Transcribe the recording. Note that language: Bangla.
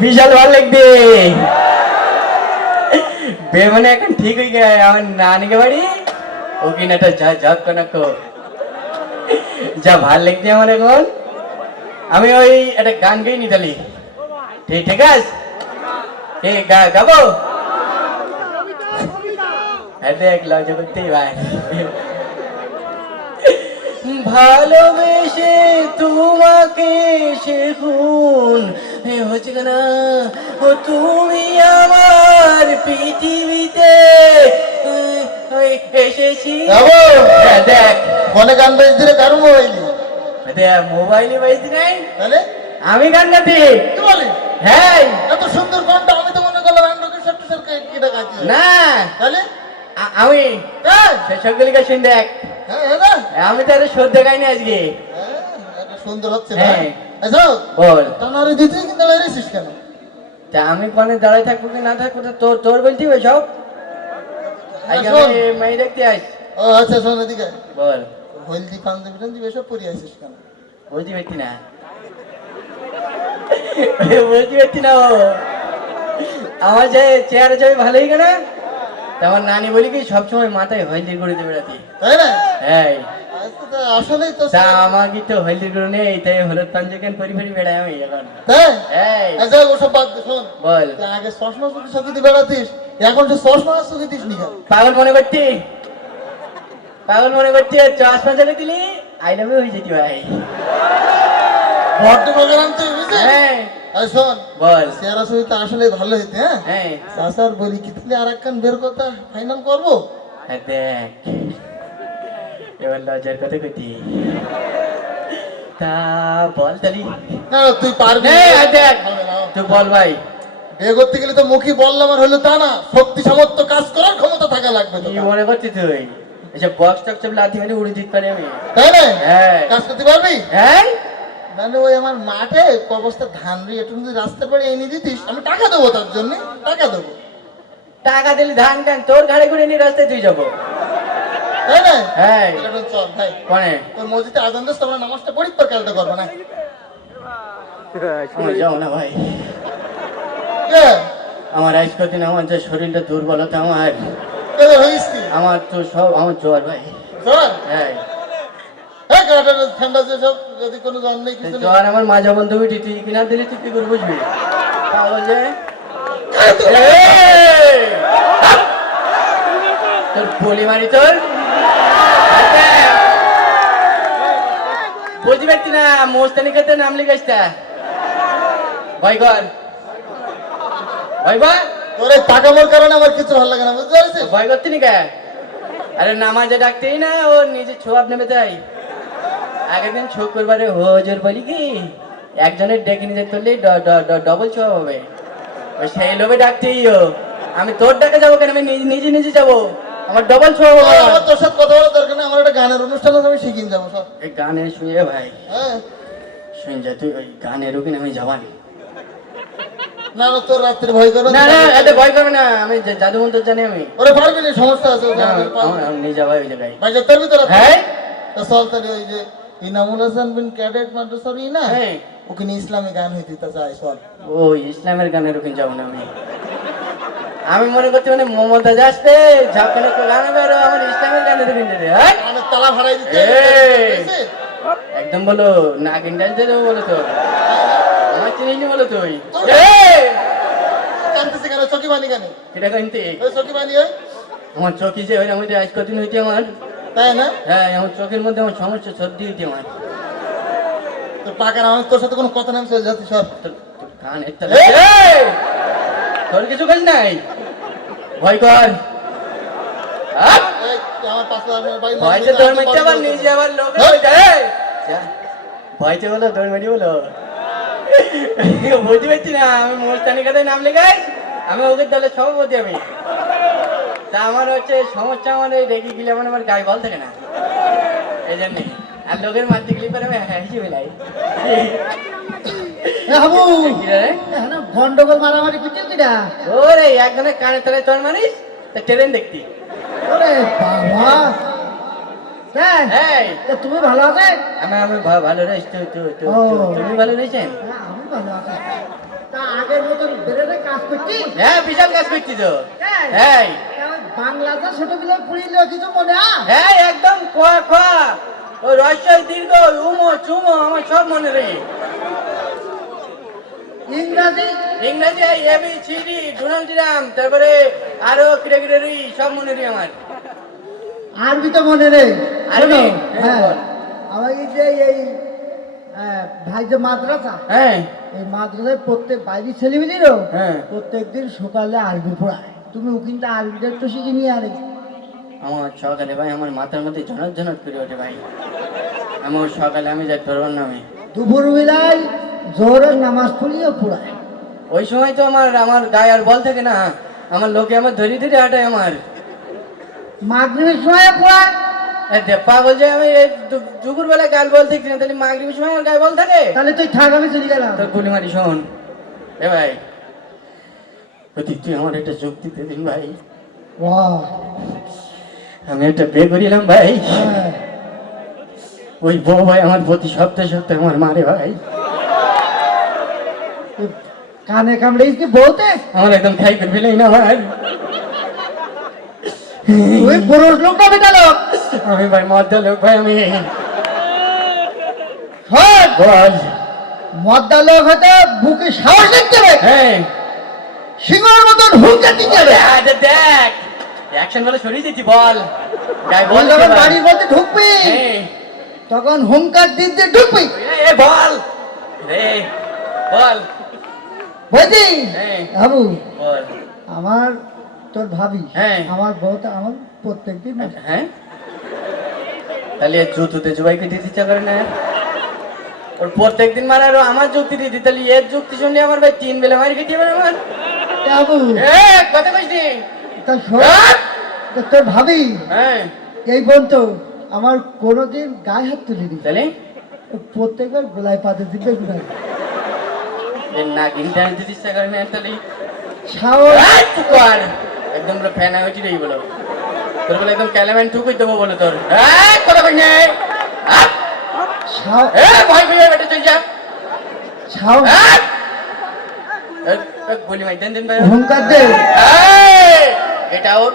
বিশাল লাগবে। মানে এখন ঠিক হয়ে গেছে, আমার নানিকে বাড়ি। ও কিনাটা যা, যাক যা ভালো আমার এখন। আমি ওই একটা গান গাই নি তালি ঠিক ঠিক আছে? গা- গাবো? হ্যাঁ দেখ করতেই ভাই ভালোবেসে শেখুন হচ্ছে না ও তুমি আমার পৃথিবীতে এসেছি। হ্যাঁ, দেখ। ফোনে গান বেশ দিলে কার মোবাইলে? দেখ মোবাইলে বাইতে নাই। তাহলে? আমি গান গাতি কি বলি? হ্যাঁ। এত সুন্দর গানটা আমি তো মনে করলাম সত্য সরকার গাইছে না। তাহলে? আমি। হ্যাঁ। সেসবগুলিকে শুন দেখ। হ্যাঁ? আমি তো আরে সদ্য গাইনি আজকে। সুন্দর হচ্ছে হ্যাঁ। আচ্ছা বল টানারে দিতে কিন্তু বেরিয়েছিস কেন? তা আমি কোনে দাঁড়ায় থাকব কি না থাকব তোর তোর বলতি ওই সব? মেয়ে দেখতে আস ও আচ্ছা শোন এদিকে। বল। হলদি পাঞ্জাবি টাঞ্জাবি এসব পরে আসিস কেন? বলতে পারছি না। বলতে পারছি না আমার যে ভালোই কেনা আমার নানি বলি কি সবসময় মাথায় হলদি করে দেবে রাতে। তাই না? হ্যাঁ। আচ্ছা, তা আসলেই তো তা আমাকে তো হলদি করে নেই হলুদ পাঞ্জাকেন পরি পরি বেড়াই আমি এখন। আচ্ছা ওসব বাদ শোন। বল। আগে চশমা চোখে চোখে দিয়ে বেড়াতিস এখন যে চশমা চোখে দিস নি পাগল মনে করতি? পাগল মনে করতি চশমা দিলি আই লাভ ইউ হয়ে যেতি ভাই। বড্ড প্রোগ্রাম তুই বুঝছিস? হ্যাঁ। শোন বল। আসলে ভালো হইতে হ্যাঁ? হ্যাঁ। বলি কি তাহলে আর একখান বের কথা ফাইনাল করব? হ্যাঁ, দেখ। এবার লজ্জার কথা কইতি। তা বল তালি। না তুই পারবি। দেখ। তুই বল ভাই। বিয়ে করতে গেলে তো মুখী বললাম আর হলো তা না। শক্তি সামর্থ্য কাজ করার ক্ষমতা থাকা লাগবে কি মনে করছিস তুই? এসব বক্স টক সব লাথি মেরে উড়ে দিতে পারি আমি। তাই না? হ্যাঁ। কাজ করতে পারবি? হ্যাঁ মানে ওই আমার মাঠে ক বস্তা ধান রে একটু যদি রাস্তা পড়ে এনে দিতিস আমি টাকা দেবো তার জন্য। টাকা দেবো। টাকা দিলি ধান টান তোর ঘাড়ে ঘুরে নিয়ে রাস্তায় তুই যাব। তাই না? হ্যাঁ। চল ভাই। কনে ওই মসজিদে আজান দিস তোমরা নামাজটা পড়ি পর কালটা করব না। আমার যাও না ভাই। আমার যে শরীরটা দুর্বলতা আমার। আমার তো সব আমার জ্বর ভাই। চল হ্যাঁ। হ্যাঁ ঠান্ডা যে যদি কোনো জ্বর নেই কিছু জ্বর আমার মাজা বন্ধু উঠি তুই কিনা দিলি তুই কি করে বুঝবি! তোর বলি মারি তোর? বুঝতে পারছি না মোস্তানি খেতে নাম লিখাইছটা ভয় কর ভয় কর তোর টাকামোর কারণে আমার কিছু ভালো লাগে না বুঝতে পারছিস? ভয় করতে নি কে? আরে নামাজে ডাকতেই না ও নিজে ছোয়াব নেবে তাই। আগের দিন ছোক করবারে হজর বলি কি একজনের ডেকে নিতে তুললে ডবল ছোয়াব হবে। ওই সেই লোভে ডাকতেই ও। আমি তোর ডাকে যাব কেন? আমি নিজে নিজে যাব। আমার ডবল হবে। আমার তোর সাথে কথা বলার দরকার নেই আমার একটা গানের অনুষ্ঠান আছে আমি শিখিয়ে যাব সব এই গানে শুয়ে ভাই। হ্যাঁ। শুন যা তুই ওই গানের ওখানে আমি যাবানি না না তোর রাত্রে ভয় করো না না এতে ভয় করবে না আমি জাদু মন্ত্র জানি আমি। ওরে পারবি না সমস্যা আছে আমার নিয়ে যাব ওই জায়গায়। ভাই যেতে পারবি তোরা হ্যাঁ? তো চল তাহলে ওই যে ইনামুল হাসান বিন ক্যাডেট মাদ্রাসার ই না? হ্যাঁ। ওখানে ইসলামী গান হইতে তা চাই চল। ও ইসলামের গানের ওখানে যাব না আমি। আমি মনে করছি মানে মমতাজ আসতে ঝাপখানে গান বেরো আমার ইসলামের যেতে হ্যাঁ? তালা ভাড়াই দিতে একদম বলো নাগিন ডাল দেবো বলো তো। আমার চিনিনি বলো তুই? কানতেছে কেন? চকি বানি কেন? এটা কিনতে ওই চকি বানি ওই? আমার চোখে যে ওই মধ্যে আজ কদিন হইতে আমার। তাই না? হ্যাঁ আমার চোখের মধ্যে আমার সমস্যা সর্দি হইতে আমার। তোর পাকার আমার তোর সাথে কোনো কথা নাম চলে যাচ্ছি সব। তোর কান একটা তোর কিছু কাজ নাই? ভয় কর। ভয়তে দৌড় মারতে আবার নিজে আবার লোক হয়ে ভয়তে বলো দৌড় মারি বলো। বুঝতে পারছি না আমি মোস্তানি নাম লেখাই? আমি ওকে দলে সভাপতি আমি। তা আমার হচ্ছে সমস্যা আমার এই রেগে গেলে আমার আমার গায়ে বল থাকে না। এই জন্যে। আর লোকের মারতে গেলে পরে আমি হেসে বেলাই হাবু! কি রে? গন্ডগোল মারামারি করছিস কিনা ওরে একজনের কানে তলায় তোর মারিস তা ট্রেন দেখতি। ওরে বাবা। হ্যাঁ তুমি ভালো আছে? আমি আমি ভালো রয়েছি তুমি ভালো রয়েছেন হ্যাঁ, আমি ভালো আছি। তা আগের মতন বেরোলে কাজ করছি হ্যাঁ বিশাল কাজ করছি তো। হ্যাঁ ছোটগুলো পড়িলে কিছু মনে হ্যাঁ একদম কোয়া কোয়া। ও রহস্য দীর্ঘ উমো চুমো আমার সব মনে রে। ইংরাজি ইংরেজি এবি সিডি ডোনাল্ড ট্রাম্প তারপরে আরও কিরে কিরে রি সব মনে রে আমার। আরবি তো মনে নেই? আরবি? হ্যাঁ, হ্যাঁ বল। আমার এই যে এই ভাই যে মাদ্রাসা হ্যাঁ। এই মাদ্রাসায় প্রত্যেক হ্যাঁ। প্রত্যেক দিন সকালে আরবি পড়ায়। তুমি ও কিন্তু আরবিটা একটু শিখে নিয়ে আরে আমার সকালে ভাই আমার মাথার মধ্যে ঝনক ঝনক করে ওঠে ভাই। আমার সকালে আমি যাই ধরবার নামে। দুপুর বেলায় জোরে নামাজ পড়িয়ে পড়ায়। ওই সময় তো আমার আমার গায়ে আর বল থাকে না। আমার লোকে আমার ধরি ধরে হাঁটায় আমার। মাগরিবের সময় পড়ায়। দেপ্পা বলছে আমি দুপুর বেলায় গাল বল দেখছি না তাহলে মাগরিবের সময় আমার গায়ে বল থাকে? তাহলে তুই থাক আমি চলে গেলাম। তোর গুলি মারি শোন। এ ভাই তুই আমার একটা যুক্তি দে দিন ভাই। বাহ, আমি একটা বিয়ে করিলাম ভাই। হ্যাঁ। ওই বউ ভাই আমার প্রতি সপ্তাহে সপ্তাহে আমার মারে ভাই। কানে কামড়েছি বলতে? আমার একদম খাই করে ফেলেই না আমার তুই পুরুষ লোকটা বেটা লোক? আমি ভাই মদ্দা লোক ভাই আমি। শোন, বল। মদ্দা লোক হতে বুকে সাহস দেখতে হবে হ্যাঁ। সিংহের মতন হুঙ্কার দিতে হবে দেখ অ্যাকশন বলে সরিয়ে দিচ্ছি বল। গায়ে বল যখন? বাড়ির মধ্যে ঢুকবি হ্যাঁ। তখন হুঙ্কার দিতে ঢুকবি। এ, বল। রে বল। বুঝলি হ্যাঁ। বাবু আমার তোর ভাবি হ্যাঁ। আমার আমার প্রত্যেকদিন হ্যাঁ। তাহলে দিতে না। ওর প্রত্যেক দিন মারা আর আমার যুক্তি দিতে তাহলে এর যুক্তি আমার ভাই তিন বেলা মারি খেতে পারে আমার। বাবু। এ কথা তা? তোর ভাবি হ্যাঁ। এই বলতো আমার কোনোদিন গায়ে হাত তুলিনি। তাহলে? প্রত্যেকবার গোলায় পাতে দিবে গুলাই নাগিন টান দিতে ইচ্ছা করে না তাহলে সাহস! কর। একদম পুরো ফ্যান হয়ে রই বলো। তোর বলে একদম ক্যালামেন টুকুই দেবো বলো তোর। কথা কইস নি? এ ভয় পেয়ে বেটা চল যা। সাহস! আপ! এ, এ, গুলি মাই দেন ভাই। হুঙ্কার দে। এটা ওর